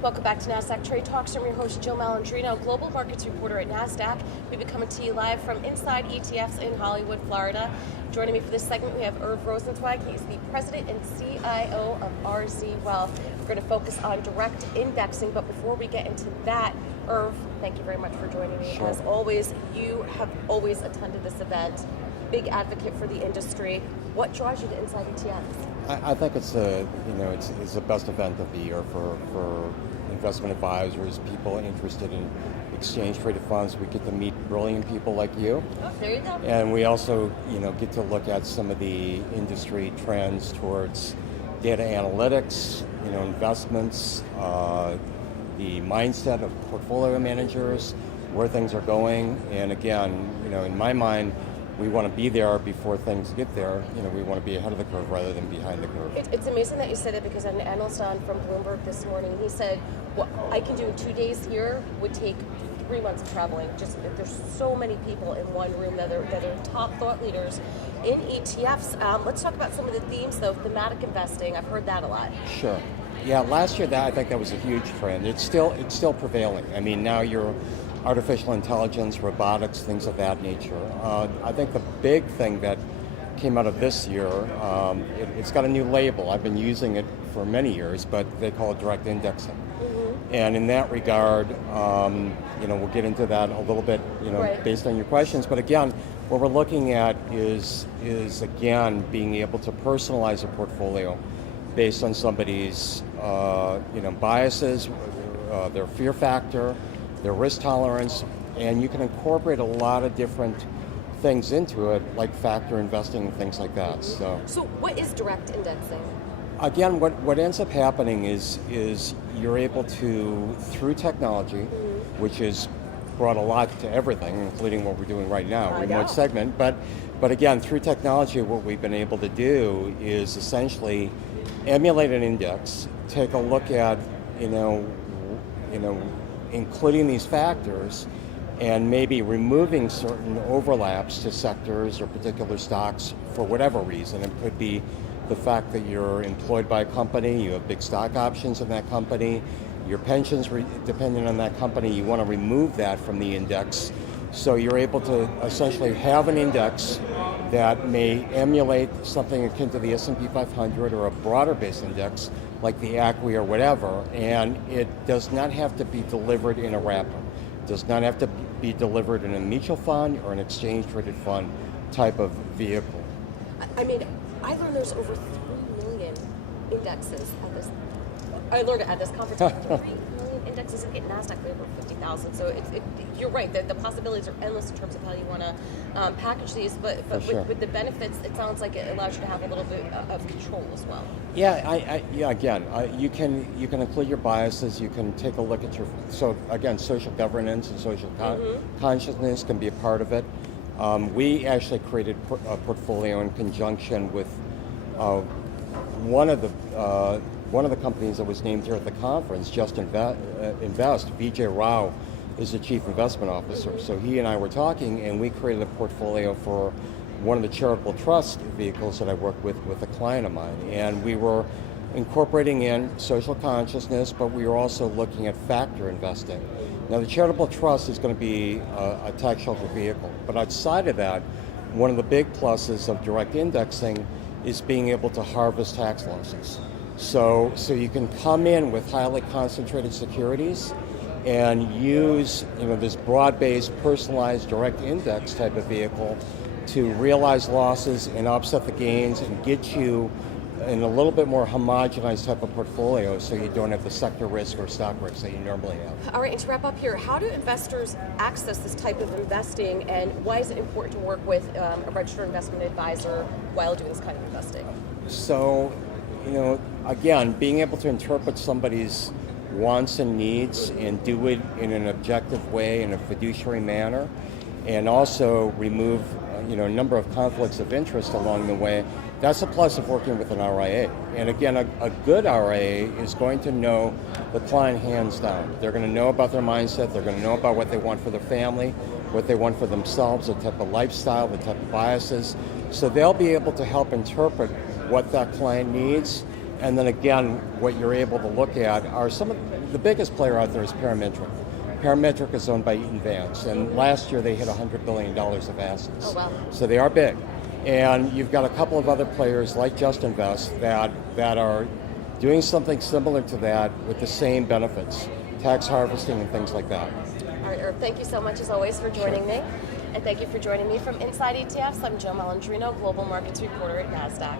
Welcome back to Nasdaq Trade Talks. I'm your host, Jill Malandrino, global markets reporter at Nasdaq. We'll be coming to you live from Inside ETFs in Hollywood, Florida. Joining me for this segment, we have Irv Rosenzweig. He's the president and CIO of RZ Wealth. We're going to focus on direct indexing, but before we get into that, Irv, thank you very much for joining me. Sure. As always, you have always attended this event. Big advocate for the industry. What draws you to Inside ETFs? I think it's the best event of the year for investment advisors, people interested in exchange traded funds. We get to meet brilliant people like you. Oh, there you go. And we also get to look at some of the industry trends towards data analytics, investments, the mindset of portfolio managers, where things are going. And again, in my mind, we want to be there before things get there. We want to be ahead of the curve rather than behind the curve. It's amazing that you said that, because an analyst on from Bloomberg this morning, he said, what I can do in 2 days here would take 3 months of traveling. Just there's so many people in one room that are top thought leaders in ETFs. Let's talk about some of the themes, though. Thematic investing, I've heard that a lot. Sure. Yeah, last year I think that was a huge trend. It's still prevailing. I mean, now you're artificial intelligence, robotics, things of that nature. I think the big thing that came out of this year, it's got a new label. I've been using it for many years, but they call it direct indexing. Mm-hmm. And in that regard, we'll get into that a little bit, right, based on your questions. But again, what we're looking at is again being able to personalize a portfolio based on somebody's biases, their fear factor, their risk tolerance, and you can incorporate a lot of different things into it, like factor investing and things like that. So what is direct indexing? Again, what ends up happening is you're able to, through technology, mm-hmm, which has brought a lot to everything, including what we're doing right now, remote segment, but again, through technology, what we've been able to do is essentially emulate an index, take a look at, including these factors, and maybe removing certain overlaps to sectors or particular stocks for whatever reason. It could be the fact that you're employed by a company, you have big stock options in that company, your pension's dependent on that company, you want to remove that from the index. So you're able to essentially have an index that may emulate something akin to the S&P 500 or a broader base index like the ACWI or whatever, and it does not have to be delivered in a wrapper. It does not have to be delivered in a mutual fund or an exchange traded fund type of vehicle. I mean, I learned there's over 3 million indexes at this. I learned it at this conference. 3 million indexes at Nasdaq, over 50,000. So you're right. The possibilities are endless in terms of how you want to package these. But sure, with the benefits, it sounds like it allows you to have a little bit of control as well. Yeah, again, you can include your biases. You can take a look at social governance and social consciousness can be a part of it. We actually created a portfolio in conjunction with one of the companies that was named here at the conference, Just Invest. Vijay Rao is the chief investment officer. So he and I were talking, and we created a portfolio for one of the charitable trust vehicles that I work with a client of mine. And we were incorporating in social consciousness, but we were also looking at factor investing. Now, the charitable trust is going to be a tax shelter vehicle, but outside of that, one of the big pluses of direct indexing is being able to harvest tax losses. So you can come in with highly concentrated securities and use this broad-based, personalized direct index type of vehicle to realize losses and offset the gains and get you in a little bit more homogenized type of portfolio, so you don't have the sector risk or stock risk that you normally have. All right, and to wrap up here, how do investors access this type of investing, and why is it important to work with a registered investment advisor while doing this kind of investing? So, again, being able to interpret somebody's wants and needs and do it in an objective way, in a fiduciary manner, and also remove a number of conflicts of interest along the way. That's a plus of working with an RIA. And again, a good RIA is going to know the client hands down. They're going to know about their mindset, they're going to know about what they want for their family, what they want for themselves, the type of lifestyle, the type of biases. So they'll be able to help interpret what that client needs And then again, what you're able to look at are some of the biggest player out there is Parametric. Parametric is owned by Eaton Vance, and last year they hit $100 billion of assets. Oh, wow. So they are big. And you've got a couple of other players like Just Invest that are doing something similar to that with the same benefits, tax harvesting and things like that. All right, Irv, thank you so much as always for joining me. And thank you for joining me from Inside ETFs. I'm Joe Malandrino, Global Markets Reporter at Nasdaq.